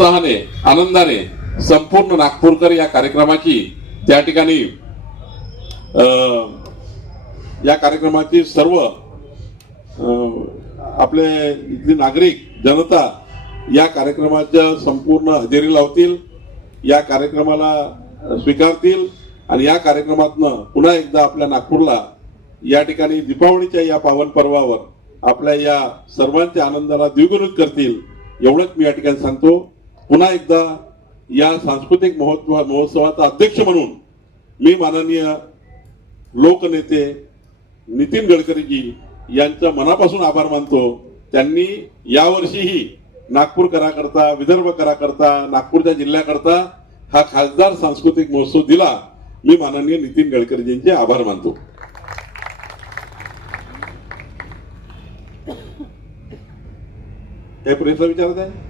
उत्साहाने आनंदाने संपूर्ण नागपूरकर या कार्यक्रमाची त्या ठिकाणी या कार्यक्रमाची सर्व आपले इथले नागरिक जनता या कार्यक्रमाच्या संपूर्ण हजेरी लावतील, या कार्यक्रमाला स्वीकारतील आणि या कार्यक्रमातनं पुन्हा एकदा आपल्या नागपूरला या ठिकाणी दीपावलीच्या या पावन पर्वावर आपल्या या सर्वांच्या आनंदाला द्विगुणित करतील एवढंच मी या ठिकाणी सांगतो। पुन्हा एकदा या सांस्कृतिक महोत्सवाचा अध्यक्ष म्हणून मी माननीय लोकनेते नितीन गडकरीजी यांचा मनापासून आभार मानतो। त्यांनी यावर्षीही नागपूरकराकरता, विदर्भकराकरता, नागपूरच्या जिल्ह्याकरता हा खासदार सांस्कृतिक महोत्सव दिला। मी माननीय नितीन गडकरीजींचे आभार मानतो। काय प्रश्न विचारत आहे?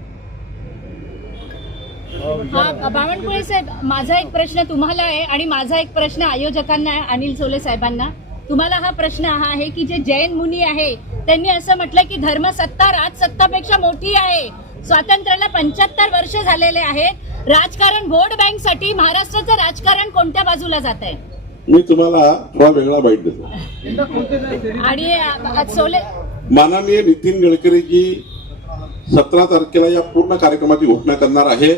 बावनकुळे साहेब, माझा एक प्रश्न तुम्हाला आहे आणि माझा एक प्रश्न आयोजकांना आहे, अनिल सोले साहेबांना। तुम्हाला हा प्रश्न हा आहे की जे जैन मुनी आहे त्यांनी असं म्हटलं की धर्मसत्ता राजसत्तापेक्षा मोठी आहे। स्वातंत्र्याला 75 वर्ष झालेले आहेत। राजकारण वोट बँक साठी महाराष्ट्राचं राजकारण कोणत्या बाजूला जात आहे? मी तुम्हाला थोडा वेगळा बाईट देतो। आणि सोले माननीय नितीन गडकरीजी 17 तारखेला या पूर्ण कार्यक्रमाची घोषणा करणार आहे।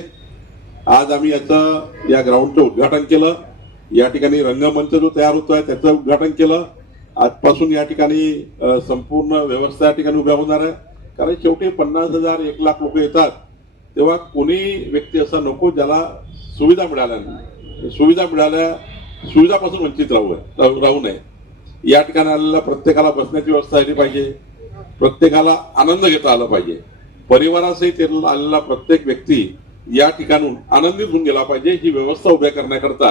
आज आम्ही या ग्राउंडचं उद्घाटन केलं। या ठिकाणी रंगमंच जो तयार होतोय त्याचं उद्घाटन केलं। आजपासून या ठिकाणी संपूर्ण व्यवस्था या ठिकाणी उभ्या होणार आहे। कारण शेवटी 50,000 1 लाख लोक येतात तेव्हा कोणी व्यक्ती असा नको ज्याला सुविधा मिळाल्या नाही। सुविधापासून वंचित राहू नये। या ठिकाणी आलेल्या प्रत्येकाला बसण्याची व्यवस्था झाली पाहिजे, प्रत्येकाला आनंद घेता आला पाहिजे। परिवारासहित आलेला प्रत्येक व्यक्ती या ठिकाणून आनंदित होऊन गेला पाहिजे। ही व्यवस्था उभ्या करण्याकरता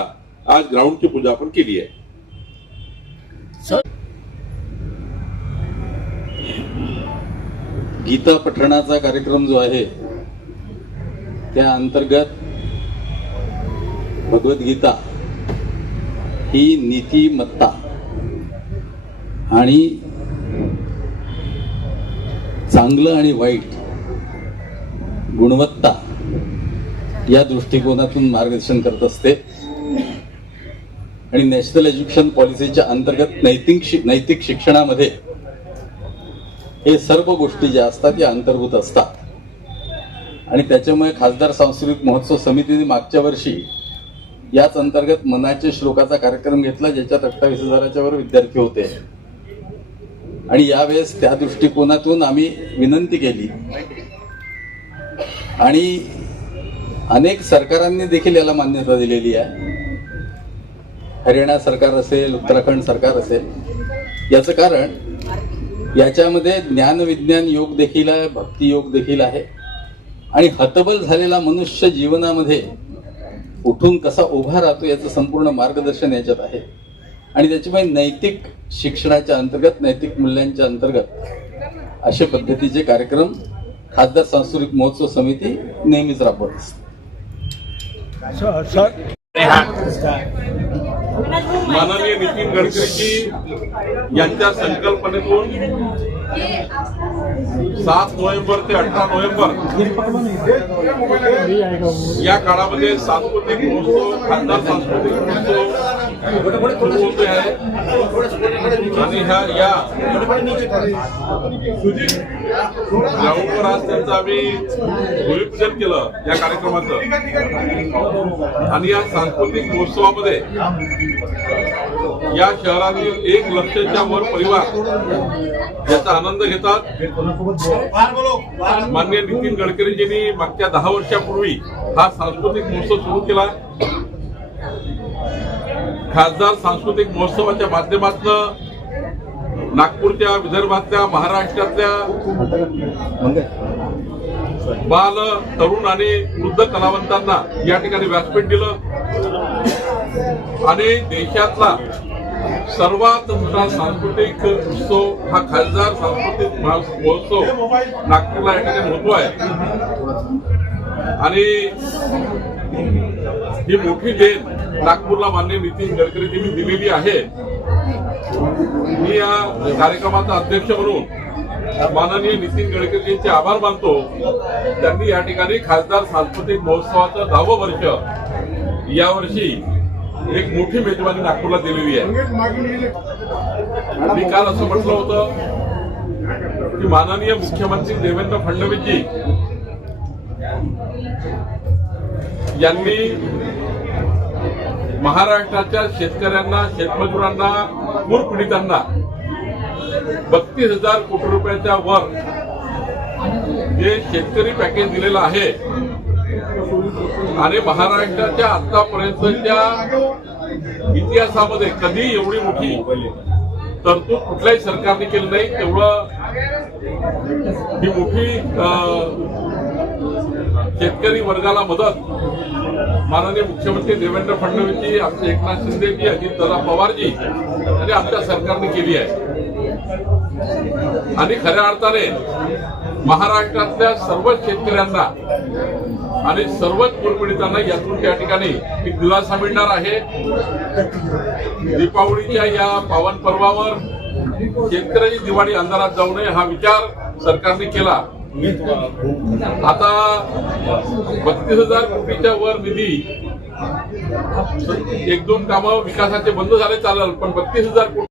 आज ग्राउंडची पूजा आपण केली आहे। गीता पठणाचा कार्यक्रम जो आहे त्या अंतर्गत भगवद्गीता ही नीतिमत्ता आणि चांगलं आणि वाईट गुणवत्ता या दृष्टिकोनातून मार्गदर्शन करत असते आणि नॅशनल एज्युकेशन पॉलिसीच्या अंतर्गत नैतिक शिक्षणामध्ये हे सर्व गोष्टी ज्या असतात त्या अंतर्भूत असतात। आणि त्याच्यामुळे खासदार सांस्कृतिक महोत्सव समितीने मागच्या वर्षी याच अंतर्गत मनाच्या श्लोकाचा कार्यक्रम घेतला ज्याच्यात 28,000च्या वर विद्यार्थी होते आणि यावेळेस त्या दृष्टिकोनातून आम्ही विनंती केली आणि अनेक सरकारांनी देखील याला मान्यता दिलेली आहे। हरियाणा सरकार असेल, उत्तराखंड सरकार असेल। याचं कारण याच्यामध्ये ज्ञान विज्ञान योग देखील आहे, भक्ती योग देखील आहे आणि हतबल झालेला मनुष्य जीवनामध्ये उठून कसा उभा राहतो याचं संपूर्ण मार्गदर्शन याच्यात आहे। आणि त्याच्यामुळे नैतिक शिक्षणाच्या अंतर्गत, नैतिक मूल्यांच्या अंतर्गत अशा पद्धतीचे कार्यक्रम खासदार सांस्कृतिक महोत्सव समिती नेहमीच राबवत असते। माननीय नितीन गडकरीजी यांच्या संकल्पनेतून 7 नोव्हेंबर ते 18 नोव्हेंबर या काळामध्ये सांस्कृतिक महोत्सव, खासदार सांस्कृतिक महोत्सव सुरू होते आहे आणि या ग्राउंडवर आज त्यांचं आम्ही भूमिपूजन केलं या कार्यक्रमाचं। आणि या सांस्कृतिक महोत्सवामध्ये या शहरातील 1 लक्षच्या वर परिवार याचा आनंद घेतात। माननीय नितीन गडकरीजींनी मागच्या 10 वर्षापूर्वी हा सांस्कृतिक महोत्सव सुरू केला। खासदार सांस्कृतिक महोत्सवाच्या माध्यमातून नागपूरच्या, विदर्भातल्या, महाराष्ट्रातल्या बाल, तरुण आणि वृद्ध कलावंतांना या ठिकाणी व्यासपीठ दिलं आणि देशातला सर्वात मोठा सांस्कृतिक उत्सव हा खासदार सांस्कृतिक महोत्सव नागपूरला या ठिकाणी होतो आहे। आणि ही मोठी देण नागपूरला माननीय नितीन गडकरीजींनी दिलेली आहे। मी या कार्यक्रमाचा अध्यक्ष म्हणून माननीय नितीन गडकरींचे आभार मानतो. त्यांनी या ठिकाणी खासदार सांस्कृतिक महोत्सवाचं 10वं वर्ष यावर्षी एक मोठी मेजवानी नागपूरला दिलेली आहे. मी काल असं म्हटलं होतं की माननीय मुख्यमंत्री देवेंद्र फडणवीसजी यांनी महाराष्ट्राच्या शेतकऱ्यांना, शेतमजुरांना, पूरपीडितांना 32,000 कोटी रुपयाच्या वर जे शेतकरी पॅकेज दिलेलं आहे आणि महाराष्ट्राच्या आतापर्यंतच्या इतिहासामध्ये कधी एवढी मोठी तरतूद कुठल्याही सरकारने केली नाही. तेवढं ही मोठी शेतकरी वर्गाला मदत माननीय मुख्यमंत्री देवेंद्र फडणवीसजी, आमचे एकनाथ शिंदेजी, अजितदादा पवारजी आणि आमच्या सरकारने केली आहे. आणि खऱ्या अर्थाने महाराष्ट्रातल्या सर्वच शेतकऱ्यांना आणि सर्वच पूरपीडितांना यातून त्या ठिकाणी एक दिलासा मिळणार आहे. दीपावलीच्या या पावन पर्वावर शेतकऱ्याची दिवाळी अंधारात जाऊ नये हा विचार सरकारने केला. आता 32,000 कोटीच्या वर निधी, 1-2 कामं विकासाचे बंद झाले चालेल, पण 32,000 कोटी